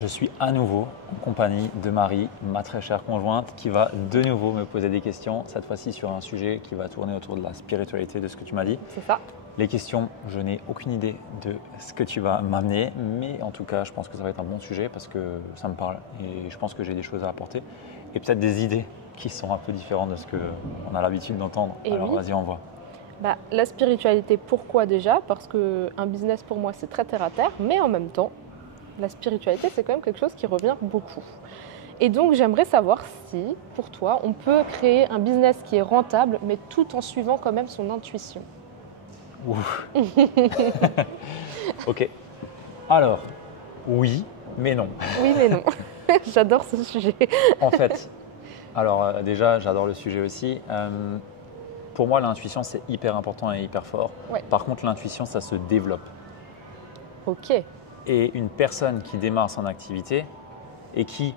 Je suis à nouveau en compagnie de Marie, ma très chère conjointe, qui va de nouveau me poser des questions, cette fois-ci sur un sujet qui va tourner autour de la spiritualité, de ce que tu m'as dit. C'est ça. Les questions, je n'ai aucune idée de ce que tu vas m'amener, mais en tout cas, je pense que ça va être un bon sujet parce que ça me parle et je pense que j'ai des choses à apporter et peut-être des idées qui sont un peu différentes de ce qu'on a l'habitude d'entendre. Et Alors oui. vas-y, on voit. La spiritualité, pourquoi déjà? Parce qu'un business pour moi c'est très terre à terre, mais en même temps, la spiritualité c'est quand même quelque chose qui revient beaucoup. Et donc j'aimerais savoir si, pour toi, on peut créer un business qui est rentable, mais tout en suivant quand même son intuition. Ouf. Ok. Alors, oui, mais non. Oui, mais non. J'adore ce sujet. En fait, alors déjà, j'adore le sujet aussi. Pour moi, l'intuition, c'est hyper important et hyper fort. Ouais. Par contre, l'intuition, ça se développe. Ok. Et une personne qui démarre son activité et qui,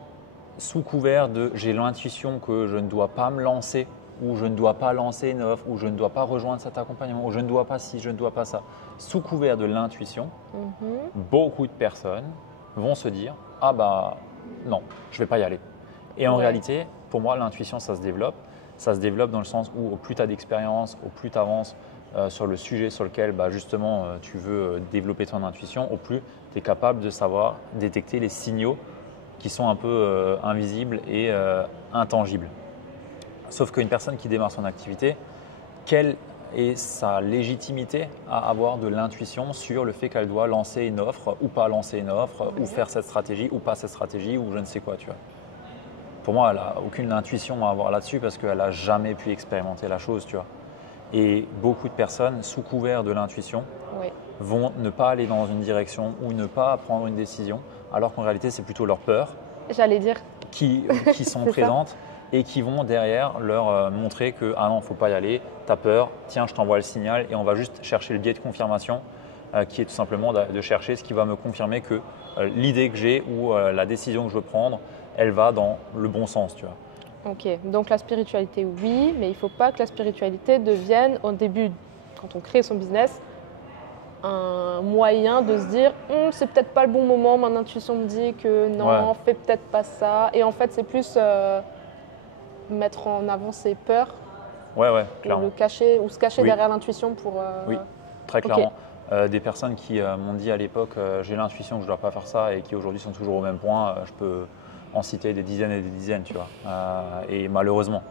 sous couvert de j'ai l'intuition que je ne dois pas me lancer, ou je ne dois pas lancer une offre, ou je ne dois pas rejoindre cet accompagnement, ou je ne dois pas ci, je ne dois pas ça, sous couvert de l'intuition, Mhm. beaucoup de personnes vont se dire ah bah non, je ne vais pas y aller. Et en Ouais. réalité, pour moi, l'intuition, ça se développe. Ça se développe dans le sens où au plus tu as d'expérience, au plus tu avances sur le sujet sur lequel justement tu veux développer ton intuition, au plus tu es capable de savoir détecter les signaux qui sont un peu invisibles et intangibles. Sauf qu'une personne qui démarre son activité, quelle est sa légitimité à avoir de l'intuition sur le fait qu'elle doit lancer une offre ou pas lancer une offre, ou faire cette stratégie ou pas cette stratégie, ou je ne sais quoi, tu vois. Pour moi, elle n'a aucune intuition à avoir là-dessus parce qu'elle n'a jamais pu expérimenter la chose, tu vois. Et beaucoup de personnes, sous couvert de l'intuition, Oui. vont ne pas aller dans une direction ou ne pas prendre une décision, alors qu'en réalité, c'est plutôt leurs peurs J'allais dire. qui sont C'est ça. présentes et qui vont derrière leur montrer que ah non, il ne faut pas y aller, tu as peur, tiens, je t'envoie le signal et on va juste chercher le biais de confirmation qui est tout simplement de chercher ce qui va me confirmer que l'idée que j'ai ou la décision que je veux prendre, elle va dans le bon sens, tu vois. Ok, donc la spiritualité, oui, mais il ne faut pas que la spiritualité devienne, au début, quand on crée son business, un moyen de se dire c'est peut-être pas le bon moment, mon intuition me dit que non, Ouais, fais peut-être pas ça. Et en fait, c'est plus mettre en avant ses peurs ouais, ou le clairement. cacher ou se cacher Oui, derrière l'intuition pour. oui, très Ok, clairement. Des personnes qui m'ont dit à l'époque j'ai l'intuition que je ne dois pas faire ça et qui aujourd'hui sont toujours au même point, je peux en citer des dizaines et des dizaines, tu vois. Et malheureusement.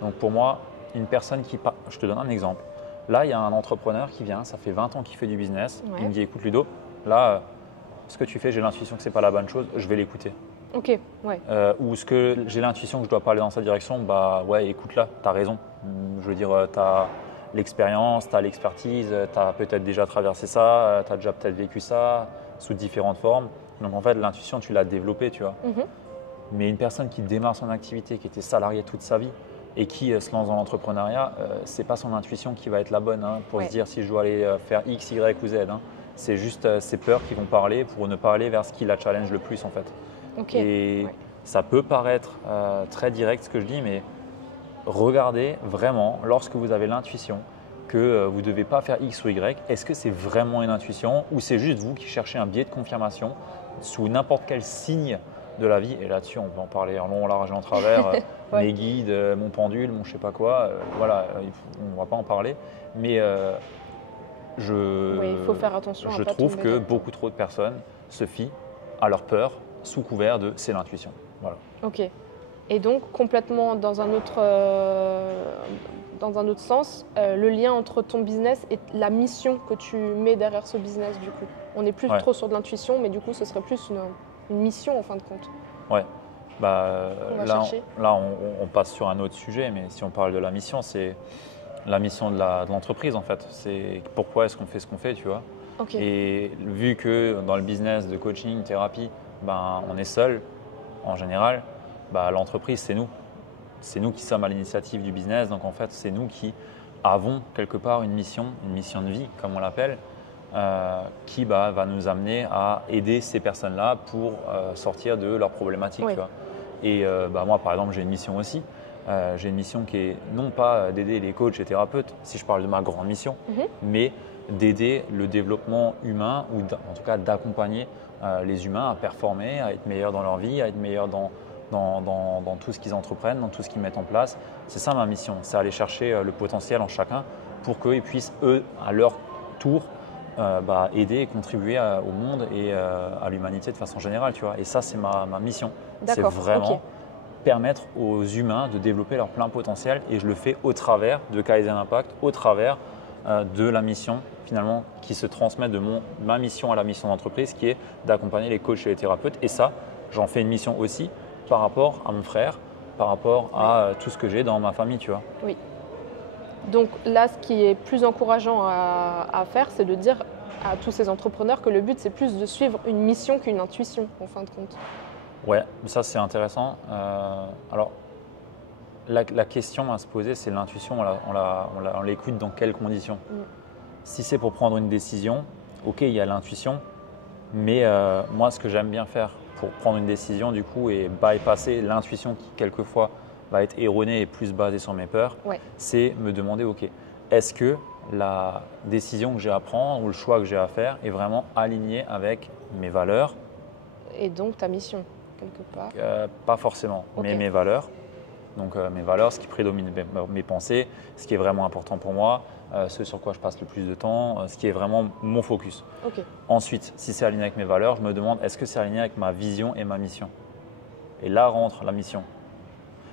Donc pour moi, une personne je te donne un exemple. Là, il y a un entrepreneur qui vient, ça fait 20 ans qu'il fait du business. Il ouais, me dit écoute Ludo, là, ce que tu fais, j'ai l'intuition que ce n'est pas la bonne chose, je vais l'écouter. ok, ouais, Ou ce que j'ai l'intuition que je dois pas aller dans cette direction, bah ouais, écoute-la, tu as raison. Je veux dire, tu as l'expérience, tu as l'expertise, tu as peut-être déjà traversé ça, tu as déjà peut-être vécu ça sous différentes formes. Donc en fait, l'intuition, tu l'as développée, tu vois. mhm, Mais une personne qui démarre son activité, qui était salariée toute sa vie et qui se lance dans l'entrepreneuriat, c'est pas son intuition qui va être la bonne pour ouais, se dire si je dois aller faire X, Y ou Z. C'est juste ses peurs qui vont parler pour ne pas aller vers ce qui la challenge le plus en fait. ok, Et ouais, ça peut paraître très direct ce que je dis, mais regardez vraiment, lorsque vous avez l'intuition que vous ne devez pas faire X ou Y, est-ce que c'est vraiment une intuition ou c'est juste vous qui cherchez un biais de confirmation sous n'importe quel signe de la vie? Et là-dessus, on peut en parler en long, en large et en travers. ouais, Mes guides, mon pendule, mon je sais pas quoi, voilà, on ne va pas en parler. Mais ouais, il faut faire attention à je pas trouve tomber que là-dedans. beaucoup trop de personnes se fient à leur peur sous couvert de c'est l'intuition. Voilà. Ok. Et donc, complètement dans un autre sens, le lien entre ton business et la mission que tu mets derrière ce business, du coup. On n'est plus Ouais, trop sur de l'intuition, mais du coup, ce serait plus une mission en fin de compte ouais. Bah, qu'on va là, chercher. on passe sur un autre sujet, mais si on parle de la mission, c'est la mission de l'entreprise en fait. C'est pourquoi est-ce qu'on fait ce qu'on fait, tu vois. Ok, Et vu que dans le business de coaching, thérapie, ben, on est seul en général, bah, l'entreprise c'est nous. C'est nous qui sommes à l'initiative du business, donc en fait c'est nous qui avons quelque part une mission de vie comme on l'appelle, qui va nous amener à aider ces personnes-là pour sortir de leurs problématiques. oui, Tu vois. Et moi par exemple j'ai une mission aussi. J'ai une mission qui est non pas d'aider les coachs et thérapeutes, si je parle de ma grande mission, mhm, mais d'aider le développement humain ou en tout cas d'accompagner les humains à performer, à être meilleurs dans leur vie, à être meilleurs dans tout ce qu'ils entreprennent, dans tout ce qu'ils mettent en place. C'est ça ma mission, c'est aller chercher le potentiel en chacun pour qu'ils puissent, eux, à leur tour, aider et contribuer au monde et à l'humanité de façon générale. Tu vois. Et ça, c'est ma mission. C'est vraiment permettre aux humains de développer leur plein potentiel et je le fais au travers de Kaizen Impact, au travers de la mission finalement qui se transmet de ma mission à la mission d'entreprise qui est d'accompagner les coachs et les thérapeutes. Et ça, j'en fais une mission aussi par rapport à mon frère, par rapport à tout ce que j'ai dans ma famille, tu vois. Oui. Donc là, ce qui est plus encourageant à faire, c'est de dire à tous ces entrepreneurs que le but, c'est plus de suivre une mission qu'une intuition, en fin de compte. Ouais, ça c'est intéressant. Alors, la question à se poser, c'est l'intuition, on l'écoute dans quelles conditions? Si c'est pour prendre une décision, ok, il y a l'intuition, mais moi, ce que j'aime bien faire pour prendre une décision, du coup, et bypasser l'intuition qui, quelquefois, va être erronée et plus basée sur mes peurs, c'est me demander, ok, est-ce que la décision que j'ai à prendre ou le choix que j'ai à faire est vraiment aligné avec mes valeurs? Et donc ta mission, quelque part? Pas forcément, mais mes valeurs. Donc mes valeurs, ce qui prédomine mes pensées, ce qui est vraiment important pour moi, ce sur quoi je passe le plus de temps, ce qui est vraiment mon focus. Ensuite, si c'est aligné avec mes valeurs, je me demande est-ce que c'est aligné avec ma vision et ma mission? Et là rentre la mission.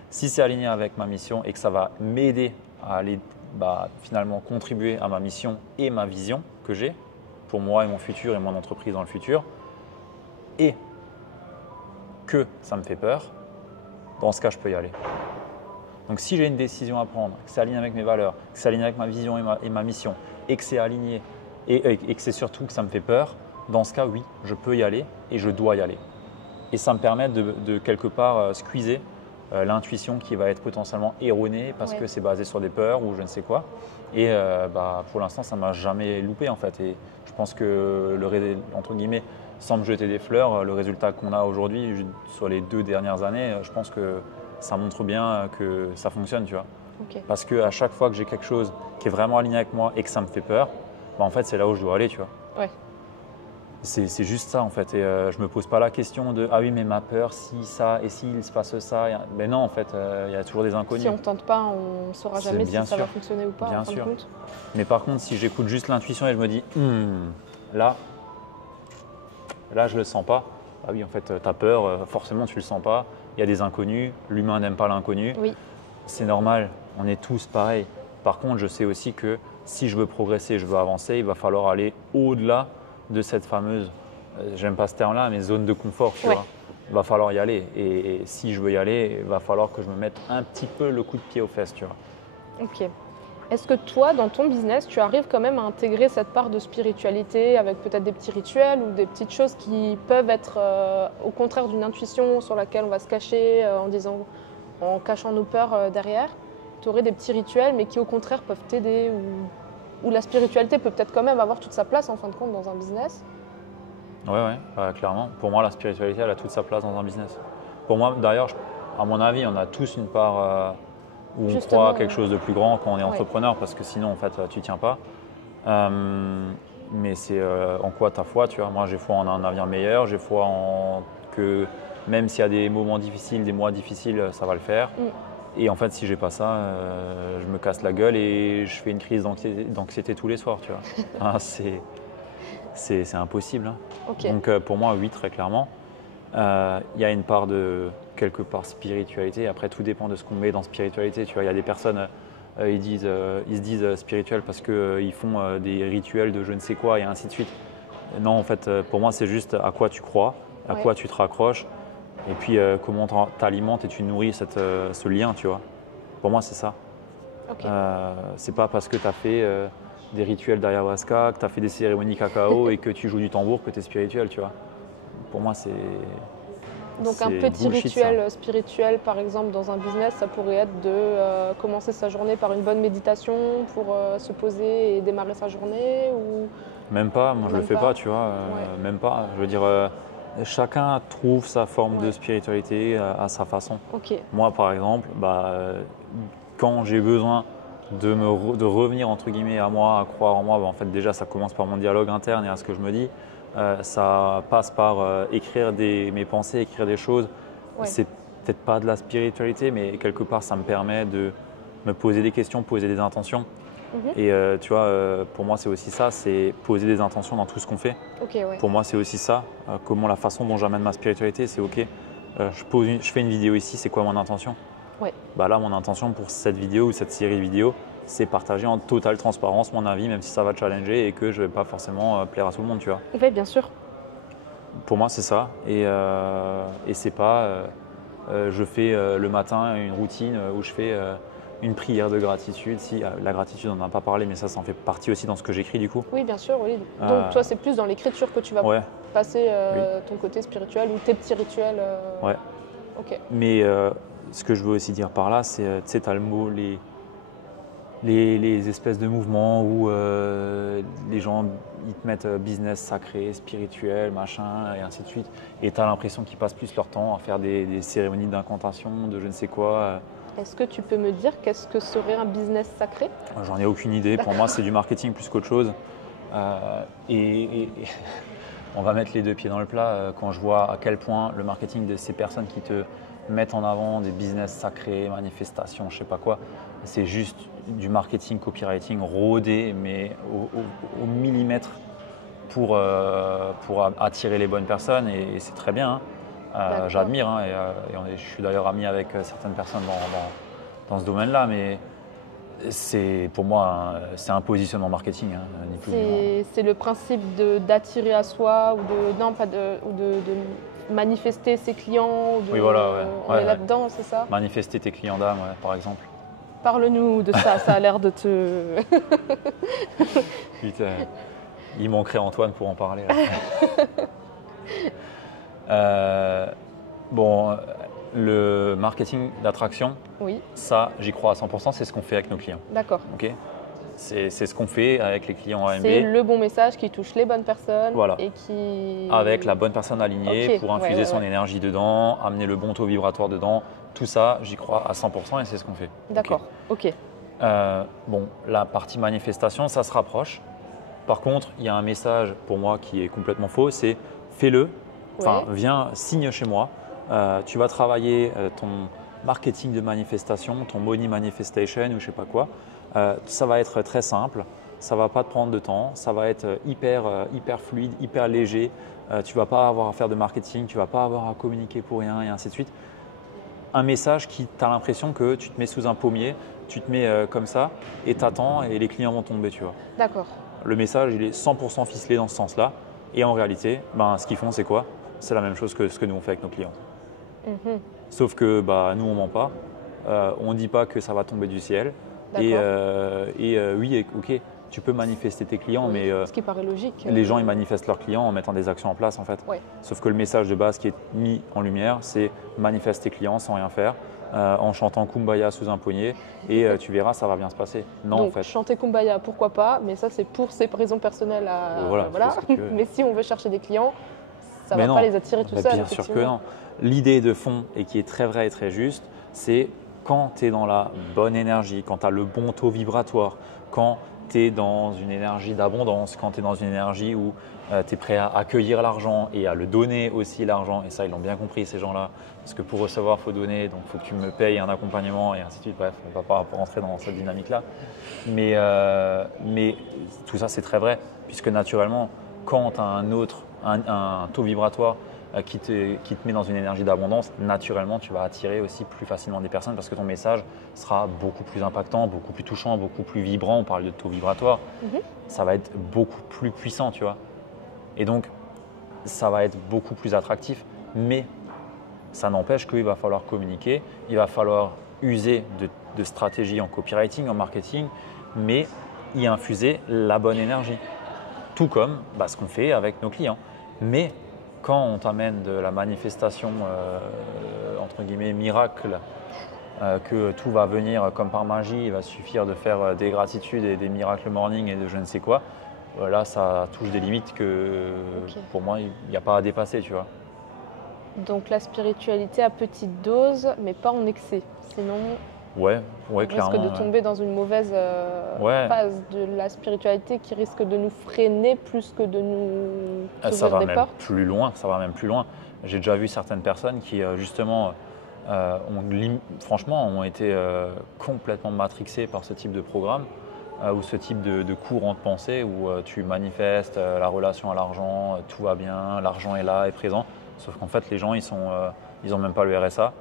Si c'est aligné avec ma mission et que ça va m'aider à aller finalement contribuer à ma mission et ma vision que j'ai pour moi et mon futur et mon entreprise dans le futur, et que ça me fait peur, dans ce cas, je peux y aller. Donc si j'ai une décision à prendre, que c'est aligné avec mes valeurs, que c'est aligné avec ma vision et ma mission, et que c'est aligné, et que c'est surtout que ça me fait peur, dans ce cas, oui, je peux y aller et je dois y aller. Et ça me permet de quelque part squeezer l'intuition qui va être potentiellement erronée parce que c'est basé sur des peurs ou je ne sais quoi. Et pour l'instant, ça ne m'a jamais loupé en fait. Et je pense que, entre guillemets, sans me jeter des fleurs, le résultat qu'on a aujourd'hui sur les 2 dernières années, je pense que ça montre bien que ça fonctionne, tu vois. Parce qu'à chaque fois que j'ai quelque chose qui est vraiment aligné avec moi et que ça me fait peur, en fait, c'est là où je dois aller, tu vois. C'est juste ça en fait. Et je me pose pas la question de ah oui, mais ma peur, si ça et s'il se passe ça. Mais non, en fait, il y a toujours des inconnus. Si on ne tente pas, on ne saura jamais si ça va fonctionner ou pas. Bien sûr. Mais par contre, si j'écoute juste l'intuition et je me dis là, je le sens pas. Ah oui, en fait, tu as peur, forcément, tu le sens pas. Il y a des inconnus. L'humain n'aime pas l'inconnu. C'est normal. On est tous pareils. Par contre, je sais aussi que si je veux progresser, je veux avancer, il va falloir aller au-delà de cette fameuse, j'aime pas ce terme-là, mais zone de confort, tu vois. Il va falloir y aller. Et si je veux y aller, il va falloir que je me mette un petit peu le coup de pied aux fesses, tu vois. Ok. Est-ce que toi, dans ton business, tu arrives quand même à intégrer cette part de spiritualité avec peut-être des petits rituels ou des petites choses qui peuvent être au contraire d'une intuition sur laquelle on va se cacher en cachant nos peurs derrière? Tu aurais des petits rituels mais qui au contraire peuvent t'aider ou la spiritualité peut peut-être quand même avoir toute sa place en fin de compte dans un business? Ouais, clairement. Pour moi, la spiritualité, elle a toute sa place dans un business. Pour moi, d'ailleurs, à mon avis, on a tous une part où on croit à quelque chose de plus grand quand on est entrepreneur, parce que sinon, en fait, tu ne tiens pas. Mais c'est en quoi ta foi, tu vois. Moi, j'ai foi en un avenir meilleur, j'ai foi en que même s'il y a des moments difficiles, des mois difficiles, ça va le faire. Et en fait, si j'ai pas ça, je me casse la gueule et je fais une crise d'anxiété tous les soirs, tu vois. C'est impossible. Donc pour moi, oui, très clairement. Il y a une part de quelque part spiritualité. Après, tout dépend de ce qu'on met dans spiritualité. Tu vois, il y a des personnes, ils se disent spirituels parce qu'ils font des rituels de je ne sais quoi et ainsi de suite. Non, en fait, pour moi, c'est juste à quoi tu crois, à quoi tu te raccroches. Et puis comment tu alimentes et tu nourris ce lien, tu vois. Pour moi, c'est ça. C'est pas parce que tu as fait des rituels d'ayahuasca, que tu as fait des cérémonies cacao et que tu joues du tambour que tu es spirituel, tu vois. Pour moi, c'est Donc un petit rituel spirituel, par exemple, dans un business, ça pourrait être de commencer sa journée par une bonne méditation pour se poser et démarrer sa journée ou... Même pas, moi je le fais pas, tu vois. Même pas. Je veux dire... chacun trouve sa forme de spiritualité à sa façon. Moi, par exemple, quand j'ai besoin de revenir entre guillemets à moi, à croire en moi, en fait déjà ça commence par mon dialogue interne et à ce que je me dis. Ça passe par écrire mes pensées, écrire des choses. Ouais. C'est peut-être pas de la spiritualité, mais quelque part ça me permet de me poser des questions, poser des intentions. Et tu vois, pour moi c'est aussi ça, c'est poser des intentions dans tout ce qu'on fait. Ok, ouais. Pour moi c'est aussi ça, comment la façon dont j'amène ma spiritualité, c'est ok, je fais une vidéo ici, c'est quoi mon intention? Ouais. Bah là, mon intention pour cette vidéo ou cette série de vidéos, c'est partager en totale transparence mon avis, même si ça va challenger et que je ne vais pas forcément plaire à tout le monde, tu vois. Oui, bien sûr. Pour moi, c'est ça. Et c'est pas, je fais le matin une routine où je fais une prière de gratitude. Si, la gratitude, on n'en a pas parlé, mais ça en fait partie aussi dans ce que j'écris du coup. Oui, bien sûr, oui. Donc toi, c'est plus dans l'écriture que tu vas Ouais, passer oui. ton côté spirituel ou tes petits rituels. Ouais. Ok. Mais ce que je veux aussi dire par là, c'est, tu sais, tu as le mot, les espèces de mouvements où les gens ils te mettent business sacré, spirituel, machin, et ainsi de suite. Et tu as l'impression qu'ils passent plus leur temps à faire des cérémonies d'incantation, de je ne sais quoi. Est-ce que tu peux me dire qu'est-ce que serait un business sacré? J'en ai aucune idée. Pour moi, c'est du marketing plus qu'autre chose. Et on va mettre les deux pieds dans le plat quand je vois à quel point le marketing de ces personnes qui te mettent en avant des business sacrés, manifestations, je sais pas quoi, c'est juste du marketing, copywriting rodé, mais au millimètre pour attirer les bonnes personnes et c'est très bien. J'admire je suis d'ailleurs ami avec certaines personnes dans ce domaine-là, mais pour moi, c'est un positionnement marketing, ni plus ni moins. C'est le principe d'attirer à soi ou de manifester ses clients. Oui, voilà, ouais. On est là-dedans, c'est ça? Manifester tes clients d'âme, par exemple. Parle-nous de ça, ça a l'air de te… Putain, il manquerait Antoine pour en parler. Bon, le marketing d'attraction, Oui, ça, j'y crois à 100%, c'est ce qu'on fait avec nos clients. d'accord. Ok, c'est ce qu'on fait avec les clients AMB. C'est le bon message qui touche les bonnes personnes Voilà. et qui… Avec la bonne personne alignée Ok, pour infuser son énergie dedans, amener le bon taux vibratoire dedans. Tout ça, j'y crois à 100% et c'est ce qu'on fait. D'accord, ok. Bon, la partie manifestation, ça se rapproche. Par contre, il y a un message pour moi qui est complètement faux, c'est fais-le, enfin viens, signe chez moi. Tu vas travailler ton marketing de manifestation, ton money manifestation ou je sais pas quoi. Ça va être très simple, ça va pas te prendre de temps, ça va être hyper fluide, hyper léger. Tu vas pas avoir à faire de marketing, tu vas pas avoir à communiquer pour rien et ainsi de suite. Un message qui tu as l'impression que tu te mets sous un pommier, tu te mets comme ça et t'attends et les clients vont tomber, tu vois. D'accord. Le message, il est 100% ficelé dans ce sens-là. Et en réalité, ce qu'ils font, c'est quoi? C'est la même chose que ce que nous on fait avec nos clients. Sauf que nous, on ment pas. On ne dit pas que ça va tomber du ciel. Oui, ok, tu peux manifester tes clients, mais ce qui paraît logique. les gens ils manifestent leurs clients en mettant des actions en place en fait. Ouais. Sauf que le message de base qui est mis en lumière, c'est manifeste tes clients sans rien faire, en chantant Kumbaya sous un poignet et tu verras, ça va bien se passer. Non, Donc, en fait. chanter Kumbaya, pourquoi pas, mais ça c'est pour ses raisons personnelles. Voilà. Mais si on veut chercher des clients, ça ne Mais va non. pas les attirer tout seul. Bien sûr que non. L'idée de fond, et qui est très vraie et très juste, c'est quand tu es dans la bonne énergie, quand tu as le bon taux vibratoire, quand tu es dans une énergie d'abondance, quand tu es dans une énergie où tu es prêt à accueillir l'argent et à le donner aussi l'argent, et ça ils l'ont bien compris ces gens-là, parce que pour recevoir il faut donner, donc il faut que tu me payes un accompagnement et ainsi de suite, bref, on ne va pas rentrer dans cette dynamique-là. Mais tout ça c'est très vrai, puisque naturellement, quand tu as un taux vibratoire qui te met dans une énergie d'abondance, naturellement tu vas attirer aussi plus facilement des personnes parce que ton message sera beaucoup plus impactant, beaucoup plus touchant, beaucoup plus vibrant. On parle de taux vibratoire, ça va être beaucoup plus puissant, tu vois. Et donc ça va être beaucoup plus attractif, mais ça n'empêche qu'il va falloir communiquer, il va falloir user de stratégies en copywriting, en marketing, mais y infuser la bonne énergie. Tout comme ce qu'on fait avec nos clients. Mais quand on t'amène de la manifestation, entre guillemets, miracle, que tout va venir comme par magie, il va suffire de faire des gratitudes et des miracles morning et de je ne sais quoi, là ça touche des limites que pour moi il n'y a pas à dépasser, tu vois. Donc la spiritualité à petite dose, mais pas en excès. Sinon, Ouais, On risque clairement. de tomber dans une mauvaise phase de la spiritualité qui risque de nous freiner plus que de nous Ça ouvrir va des même portes. plus loin, ça va même plus loin. J'ai déjà vu certaines personnes qui, justement, franchement, ont été complètement matrixées par ce type de programme ou ce type de courant de pensée où tu manifestes la relation à l'argent, tout va bien, l'argent est là, est présent. Sauf qu'en fait, les gens, ils ont même pas le RSA.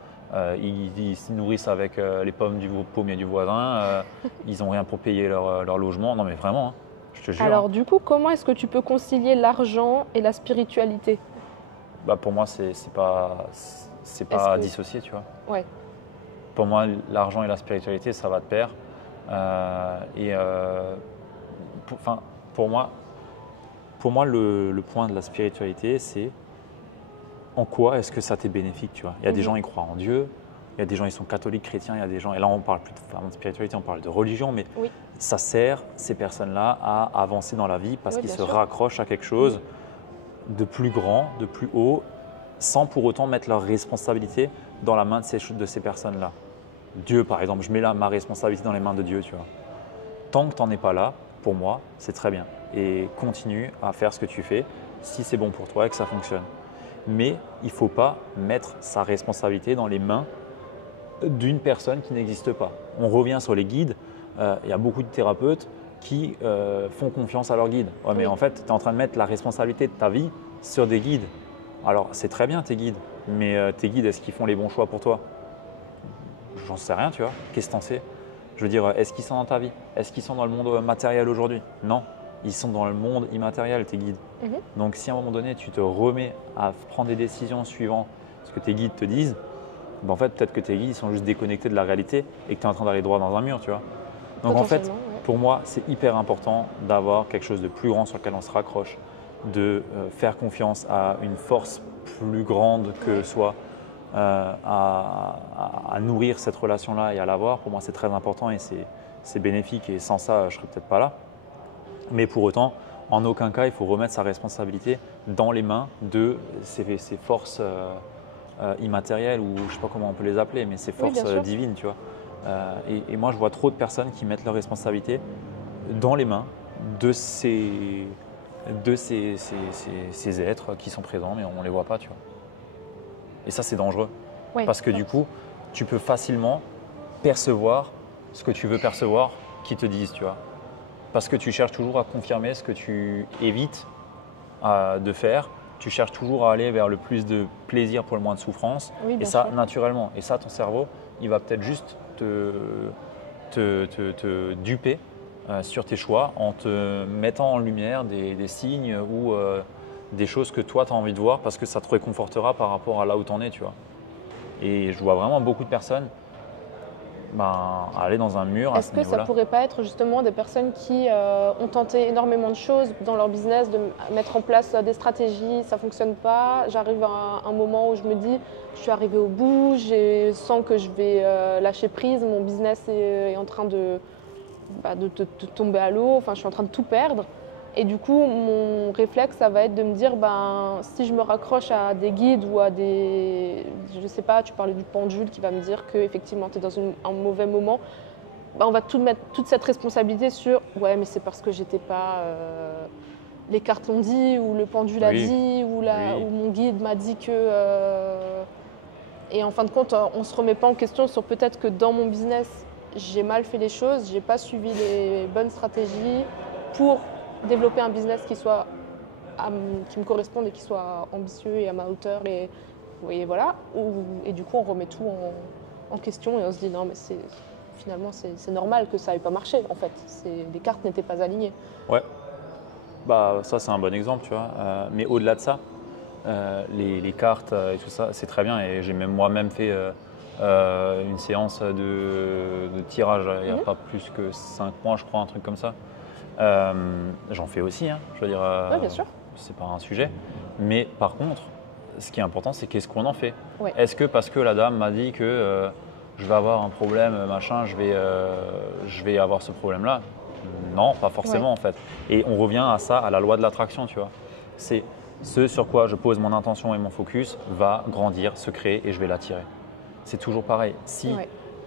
Ils se nourrissent avec les pommes du pommier du voisin. Ils n'ont rien pour payer leur logement. Non, mais vraiment, hein, je te jure. Alors du coup, comment est-ce que tu peux concilier l'argent et la spiritualité? Bah, pour moi, c'est pas que- dissocié, tu vois. Ouais, Pour moi, l'argent et la spiritualité, ça va de pair. Enfin, pour moi, le point de la spiritualité, c'est en quoi est-ce que ça t'est bénéfique, tu vois. Il y a des gens, ils croient en Dieu. Il y a des gens, ils sont catholiques, chrétiens. Il y a des gens, et là, on parle plus vraiment de spiritualité, on parle de religion, mais oui, ça sert ces personnes-là à avancer dans la vie parce Oui, qu'ils bien se sûr. raccrochent à quelque chose de plus grand, de plus haut, sans pour autant mettre leur responsabilité dans la main de ces personnes-là. Dieu, par exemple, je mets ma responsabilité dans les mains de Dieu, tu vois. Tant que tu n'en es pas là, pour moi, c'est très bien. Et continue à faire ce que tu fais si c'est bon pour toi et que ça fonctionne. Mais il ne faut pas mettre sa responsabilité dans les mains d'une personne qui n'existe pas. On revient sur les guides. Il y a beaucoup de thérapeutes qui font confiance à leurs guides. Ouais, mais Oui. en fait, tu es en train de mettre la responsabilité de ta vie sur des guides. Alors, c'est très bien tes guides, mais tes guides, est-ce qu'ils font les bons choix pour toi? J'en sais rien, tu vois. Qu'est-ce que t'en sais? Je veux dire, est-ce qu'ils sont dans ta vie? Est-ce qu'ils sont dans le monde matériel aujourd'hui? Non. Ils sont dans le monde immatériel, tes guides. Donc, si à un moment donné, tu te remets à prendre des décisions suivant ce que tes guides te disent, ben en fait, peut-être que tes guides sont juste déconnectés de la réalité et que tu es en train d'aller droit dans un mur, tu vois. Donc, en fait, Potentiellement, ouais. pour moi, c'est hyper important d'avoir quelque chose de plus grand sur lequel on se raccroche, de faire confiance à une force plus grande que soi, à nourrir cette relation-là et à l'avoir. Pour moi, c'est très important et c'est bénéfique. Et sans ça, je ne serais peut-être pas là. Mais pour autant, en aucun cas, il faut remettre sa responsabilité dans les mains de ces forces immatérielles ou je ne sais pas comment on peut les appeler, mais ces Oui, bien forces sûr. divines, tu vois. Et moi, je vois trop de personnes qui mettent leur responsabilité dans les mains de ces êtres qui sont présents, mais on ne les voit pas, tu vois. Et ça, c'est dangereux. Ouais. Parce que du coup, tu peux facilement percevoir ce que tu veux percevoir qu'ils te disent, tu vois. Parce que tu cherches toujours à confirmer ce que tu évites de faire. Tu cherches toujours à aller vers le plus de plaisir pour le moins de souffrance. Oui, et bien ça, sûr. naturellement. Et ça, ton cerveau, il va peut-être juste te duper sur tes choix en te mettant en lumière des signes ou des choses que toi, tu as envie de voir parce que ça te réconfortera par rapport à là où tu en es, tu vois. Et je vois vraiment beaucoup de personnes aller dans un mur à Est-ce ce que ça niveau-là. pourrait pas être justement des personnes qui ont tenté énormément de choses dans leur business, de mettre en place des stratégies, ça fonctionne pas, j'arrive à un moment où je me dis, je suis arrivée au bout, je sens que je vais lâcher prise, mon business est en train de tomber à l'eau, enfin je suis en train de tout perdre. Et du coup, mon réflexe, ça va être de me dire, si je me raccroche à des guides ou à des... Je sais pas, tu parlais du pendule qui va me dire qu'effectivement, tu es dans un mauvais moment, on va tout mettre toute cette responsabilité sur « ouais, mais c'est parce que j'étais pas... les cartes l'ont dit, ou le pendule a Oui. dit, ou mon guide m'a dit que... Et en fin de compte, on ne se remet pas en question sur peut-être que dans mon business, j'ai mal fait les choses, j'ai pas suivi les bonnes stratégies pour développer un business qui me corresponde et qui soit ambitieux et à ma hauteur. Et voilà. Et du coup, on remet tout en question et on se dit non, mais finalement, c'est normal que ça n'ait pas marché en fait. Les cartes n'étaient pas alignées. Ouais. Ça, c'est un bon exemple, tu vois. Mais au-delà de ça, les cartes et tout ça, c'est très bien. Et j'ai même moi-même fait une séance de tirage il n'y a pas plus que 5 mois, je crois, un truc comme ça. J'en fais aussi, hein, je veux dire. Oui, bien sûr. C'est pas un sujet. Mais par contre, ce qui est important, c'est qu'est-ce qu'on en fait. Ouais. Est-ce que parce que la dame m'a dit que je vais avoir un problème, machin, je vais avoir ce problème-là? Non, pas forcément en fait. Et on revient à ça, à la loi de l'attraction, tu vois. C'est ce sur quoi je pose mon intention et mon focus va grandir, se créer et je vais l'attirer. C'est toujours pareil. Si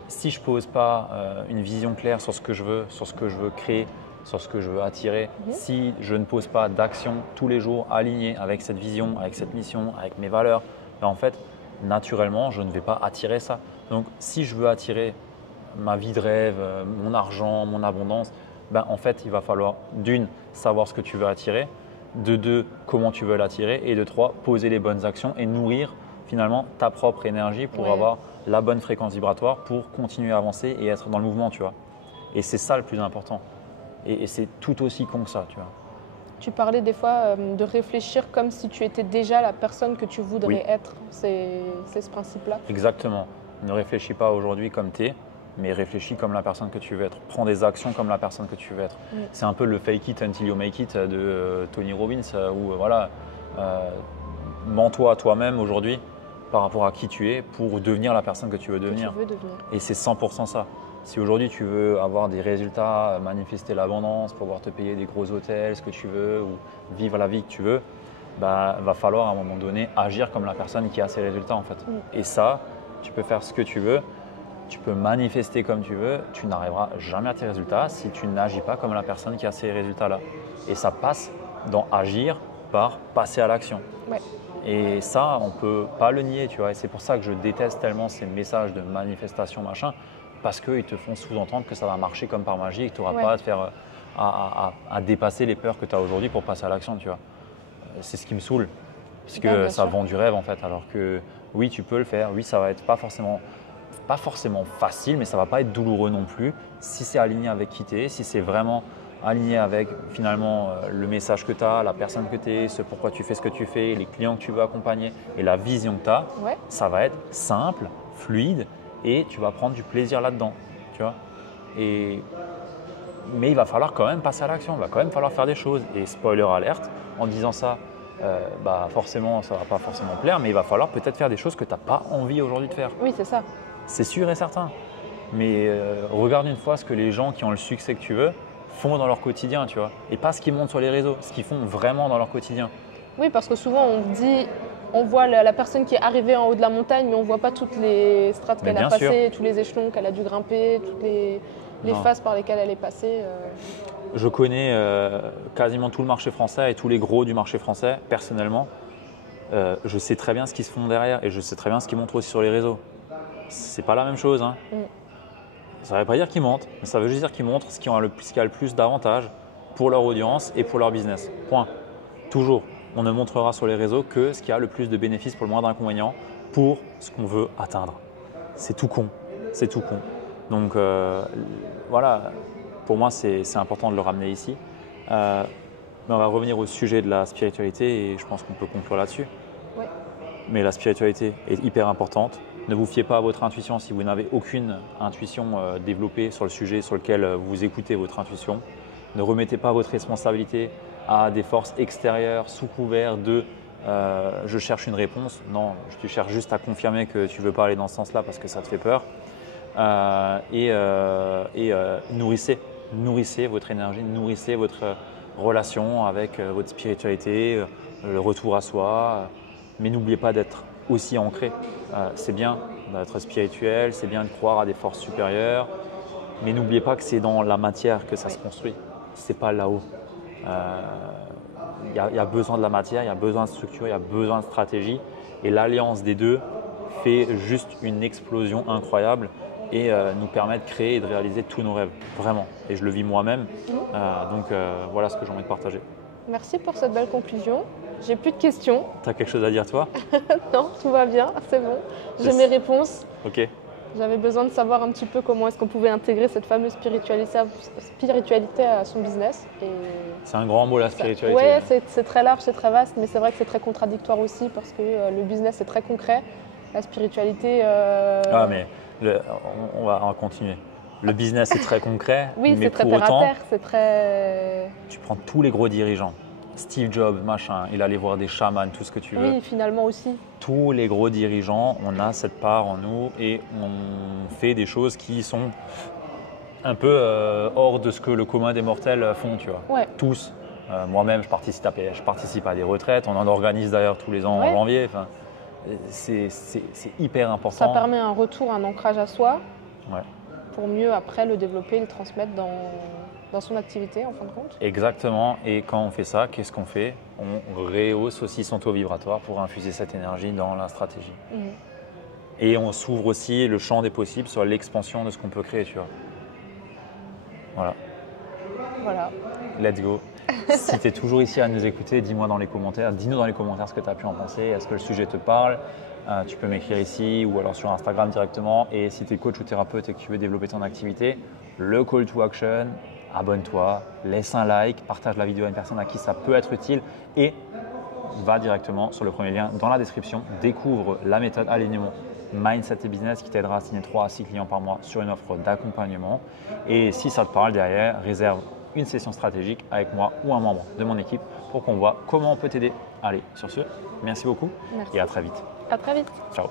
si je ne pose pas une vision claire sur ce que je veux, sur ce que je veux créer, sur ce que je veux attirer, si je ne pose pas d'action tous les jours alignée avec cette vision, avec cette mission, avec mes valeurs, ben en fait, naturellement, je ne vais pas attirer ça. Donc, si je veux attirer ma vie de rêve, mon argent, mon abondance, ben, en fait, il va falloir d'une, savoir ce que tu veux attirer, de deux, comment tu veux l'attirer et de trois, poser les bonnes actions et nourrir finalement ta propre énergie pour avoir la bonne fréquence vibratoire pour continuer à avancer et être dans le mouvement, tu vois. Et c'est ça le plus important. Et c'est tout aussi con que ça, tu vois. Tu parlais des fois de réfléchir comme si tu étais déjà la personne que tu voudrais être. C'est ce principe-là. Exactement. Ne réfléchis pas aujourd'hui comme tu es, mais réfléchis comme la personne que tu veux être. Prends des actions comme la personne que tu veux être. C'est un peu le fake it until you make it de Tony Robbins, où voilà, mens-toi à toi-même aujourd'hui par rapport à qui tu es pour devenir la personne que tu veux devenir. Et c'est 100% ça. Si aujourd'hui tu veux avoir des résultats, manifester l'abondance, pouvoir te payer des gros hôtels, ce que tu veux, ou vivre la vie que tu veux, bah, va falloir à un moment donné agir comme la personne qui a ces résultats en fait. Et ça, tu peux faire ce que tu veux, tu peux manifester comme tu veux, tu n'arriveras jamais à tes résultats si tu n'agis pas comme la personne qui a ces résultats-là. Et ça passe dans agir par passer à l'action. Et ça, on ne peut pas le nier, tu vois. Et c'est pour ça que je déteste tellement ces messages de manifestation, machin, parce qu'ils te font sous-entendre que ça va marcher comme par magie et que tu n'auras pas à te faire à dépasser les peurs que tu as aujourd'hui pour passer à l'action, tu vois. C'est ce qui me saoule, parce que ça vend du rêve en fait. Alors que oui, tu peux le faire, oui, ça va être pas forcément facile, mais ça va pas être douloureux non plus. Si c'est aligné avec qui tu es, si c'est vraiment aligné avec finalement le message que tu as, la personne que tu es, ce pourquoi tu fais ce que tu fais, les clients que tu veux accompagner et la vision que tu as, ça va être simple, fluide et tu vas prendre du plaisir là-dedans, tu vois. Mais il va falloir quand même passer à l'action, il va quand même falloir faire des choses. Et spoiler alerte, en disant ça, forcément, ça ne va pas forcément plaire, mais il va falloir peut-être faire des choses que tu n'as pas envie aujourd'hui de faire. Oui, c'est ça. C'est sûr et certain. Mais regarde une fois ce que les gens qui ont le succès que tu veux font dans leur quotidien, tu vois. Et pas ce qu'ils montrent sur les réseaux, ce qu'ils font vraiment dans leur quotidien. Oui, parce que souvent on voit la personne qui est arrivée en haut de la montagne, mais on ne voit pas toutes les strates qu'elle a passées, tous les échelons qu'elle a dû grimper, toutes les phases par lesquelles elle est passée. Je connais quasiment tout le marché français et tous les gros du marché français, personnellement. Je sais très bien ce qu'ils se font derrière et je sais très bien ce qu'ils montrent aussi sur les réseaux. C'est pas la même chose. Hein. Ça ne veut pas dire qu'ils mentent, mais ça veut juste dire qu'ils montrent ce qui a le plus d'avantages pour leur audience et pour leur business. Point. Toujours. On ne montrera sur les réseaux que ce qui a le plus de bénéfices pour le moins d'inconvénients pour ce qu'on veut atteindre. C'est tout con. C'est tout con. Donc voilà, pour moi c'est important de le ramener ici. Mais on va revenir au sujet de la spiritualité et je pense qu'on peut conclure là-dessus. Mais la spiritualité est hyper importante. Ne vous fiez pas à votre intuition si vous n'avez aucune intuition développée sur le sujet sur lequel vous écoutez votre intuition. Ne remettez pas votre responsabilité à des forces extérieures sous couvert de je cherche une réponse. Non, tu cherches juste à confirmer que tu ne veux pas aller dans ce sens-là parce que ça te fait peur. Nourrissez votre énergie, nourrissez votre relation avec votre spiritualité, le retour à soi. Mais n'oubliez pas d'être aussi ancré. C'est bien d'être spirituel, c'est bien de croire à des forces supérieures, mais n'oubliez pas que c'est dans la matière que ça se construit. C'est pas là-haut. Il y a besoin de la matière, il y a besoin de structure, il y a besoin de stratégie. Et l'alliance des deux fait juste une explosion incroyable et nous permet de créer et de réaliser tous nos rêves, vraiment. Et je le vis moi-même. Donc voilà ce que j'ai envie de partager. Merci pour cette belle conclusion. J'ai plus de questions. Tu as quelque chose à dire toi? Non, tout va bien, c'est bon. J'ai mes réponses. Ok. J'avais besoin de savoir un petit peu comment est-ce qu'on pouvait intégrer cette fameuse spiritualité à son business. C'est un grand mot la spiritualité. Oui, c'est très large, c'est très vaste, mais c'est vrai que c'est très contradictoire aussi parce que le business est très concret. La spiritualité… Ah mais on va continuer. Le business est très concret, oui, mais c'est très pour terre autant, à terre, c'est très… Tu prends tous les gros dirigeants. Steve Jobs, machin, il allait voir des chamans, tout ce que tu veux. Oui, finalement aussi. Tous les gros dirigeants, on a cette part en nous et on fait des choses qui sont un peu hors de ce que le commun des mortels font, tu vois. Ouais. Tous. Moi-même, je participe à des retraites. On en organise d'ailleurs tous les ans en janvier. Enfin, c'est hyper important. Ça permet un retour, un ancrage à soi. Ouais. pour mieux après le développer et le transmettre dans son activité en fin de compte. Exactement. Et quand on fait ça, qu'est-ce qu'on fait? On rehausse aussi son taux vibratoire pour infuser cette énergie dans la stratégie. Et on s'ouvre aussi le champ des possibles sur l'expansion de ce qu'on peut créer, tu vois. Voilà. Voilà. Let's go. Si tu es toujours ici à nous écouter, dis-moi dans les commentaires, dis-nous dans les commentaires ce que tu as pu en penser. Est-ce que le sujet te parle? Tu peux m'écrire ici ou alors sur Instagram directement. Et si tu es coach ou thérapeute et que tu veux développer ton activité, le call to action, abonne-toi, laisse un like, partage la vidéo à une personne à qui ça peut être utile et va directement sur le premier lien dans la description. Découvre la méthode alignement Mindset et Business qui t'aidera à signer 3 à 6 clients par mois sur une offre d'accompagnement. Et si ça te parle derrière, réserve une session stratégique avec moi ou un membre de mon équipe pour qu'on voit comment on peut t'aider. Allez, sur ce, merci beaucoup Merci. et à très vite. À très vite. Ciao.